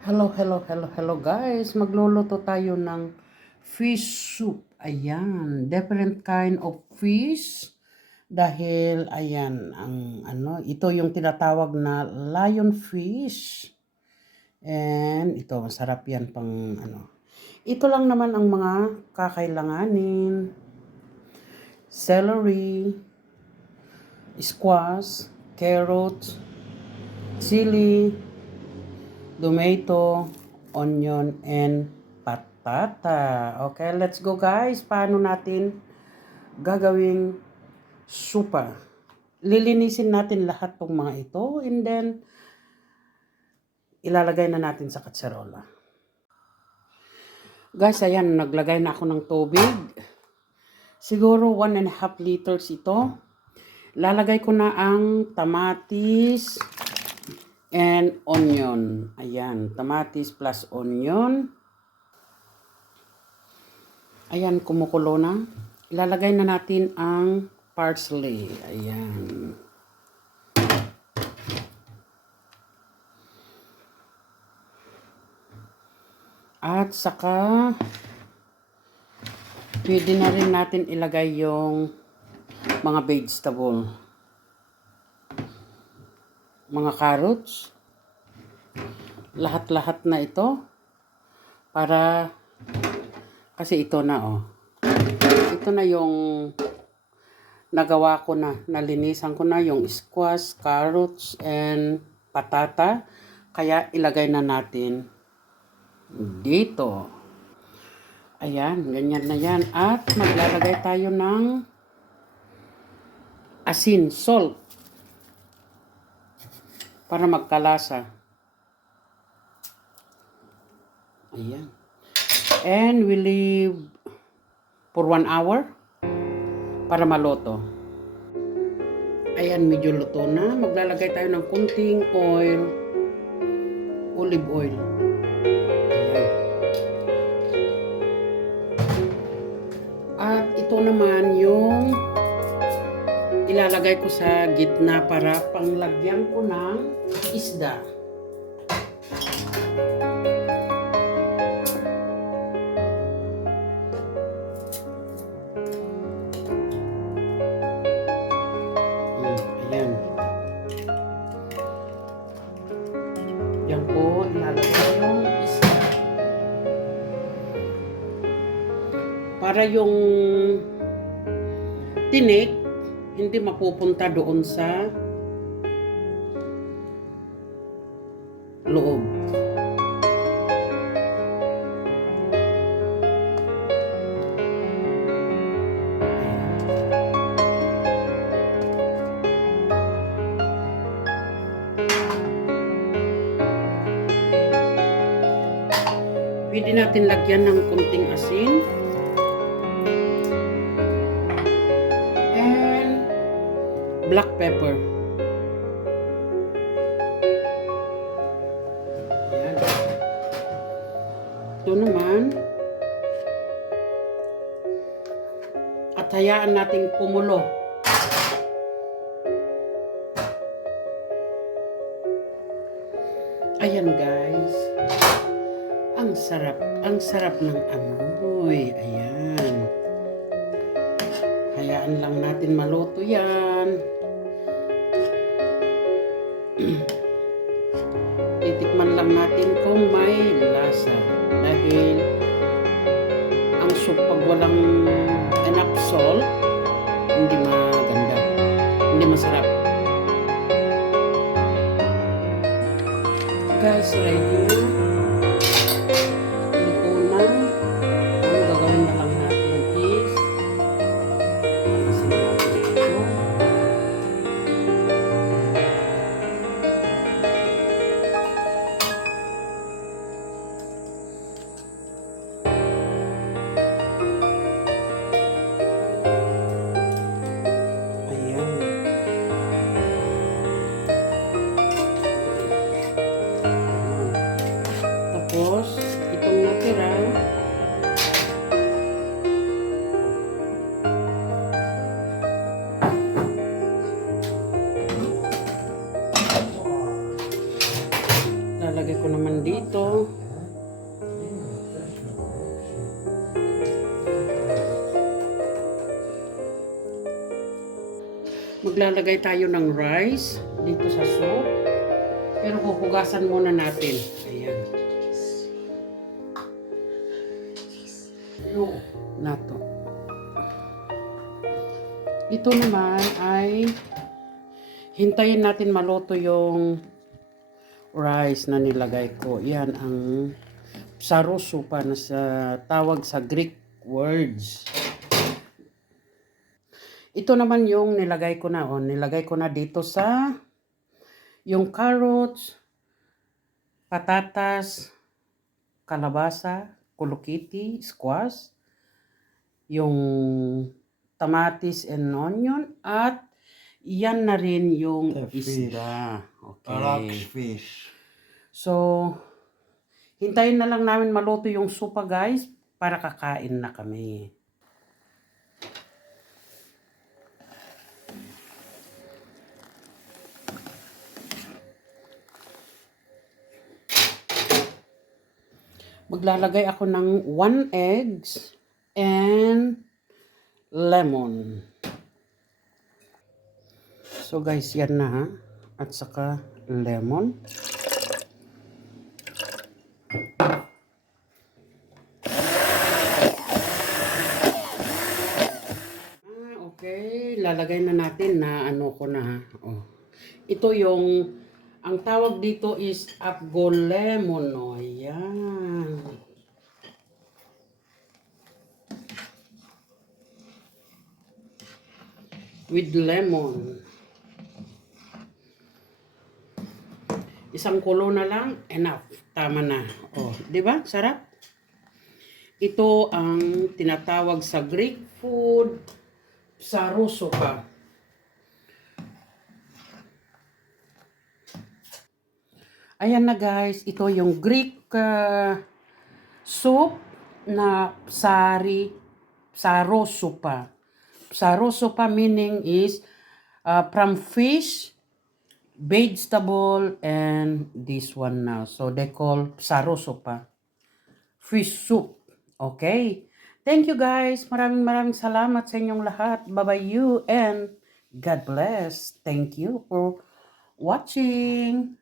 Hello guys. Magluluto tayo ng fish soup. Ayan, different kind of fish. Dahil ayan, ito yung tinatawag na lion fish. And ito, masarap yan pang Ito lang naman ang mga kakailanganin. Celery, squash, carrots, chili, tomato, onion, and patata. Okay, let's go guys. Paano natin gagawing supa? Lilinisin natin lahat tong mga ito and then ilalagay na natin sa katserola. Guys, ayan, naglagay na ako ng tubig. Siguro 1.5 liters ito. Lalagay ko na ang tamatis and onion. Ayan, tamatis plus onion. Ayan, kumukulo na. Ilalagay na natin ang parsley. Ayan. At saka, pwede na rin natin ilagay yung mga vegetable. Mga carrots. Lahat-lahat na ito. Para, kasi ito na Ito na yung nagawa ko na. Nalinisan ko na yung squash, carrots, and patata. Kaya ilagay na natin dito. Ayan, ganyan na yan. At maglalagay tayo ng asin, salt. Para magkalasa. Ayan. And we leave for 1 hour para maluto. Ayan, medyo luto na. Maglalagay tayo ng kunting oil, olive oil. Ayan. At ito naman yung ilalagay ko sa gitna para panglagyan ko ng isda. Ayan. Yan po, ilalagay yung isda. Para yung tinik, hindi mapupunta doon sa loob. Pwede natin lagyan ng kunting asin. And black pepper. Ayan. Ito naman. At hayaan nating kumulo. Ayan guys. Ang sarap ng amoy. Ayan. Hayaan lang natin maluto yan. Titikman lang natin kung may lasa. Dahil ang soup pag walang enough salt, hindi maganda. Hindi masarap. Guys, ready na. Tapos, itong natira, lalagay ko naman dito. Maglalagay tayo ng rice dito sa soup. Pero huhugasan muna natin. Ayan. Nato. Ito naman ay hintayin natin maluto yung rice na nilagay ko. Yan ang sarosupa na sa tawag sa Greek words. Ito naman yung nilagay ko na. Nilagay ko na dito sa yung carrots, patatas, kalabasa, kulukiti, squash, yung tamatis and onion, at yan na rin yung isda. Okay. Fish. So, hintayin na lang namin maluto yung supa, guys, para kakain na kami. Maglalagay ako ng 1 eggs and lemon. So guys, yan na ha. At saka lemon. Okay, lalagay na natin na ano ko na ha. Ito yung ang tawag dito is apple lemon. Yan. With lemon. Isang kulo na lang, enough. Tama na. Di ba? Sarap. Ito ang tinatawag sa Greek food, sarosupa. Ayan na guys, ito yung Greek soup na sarosupa. Sarosupa meaning is from fish, vegetable, and this one now. So they call sarosupa. Fish soup. Okay. Thank you guys. Maraming salamat sa inyong lahat. Bye-bye you and God bless. Thank you for watching.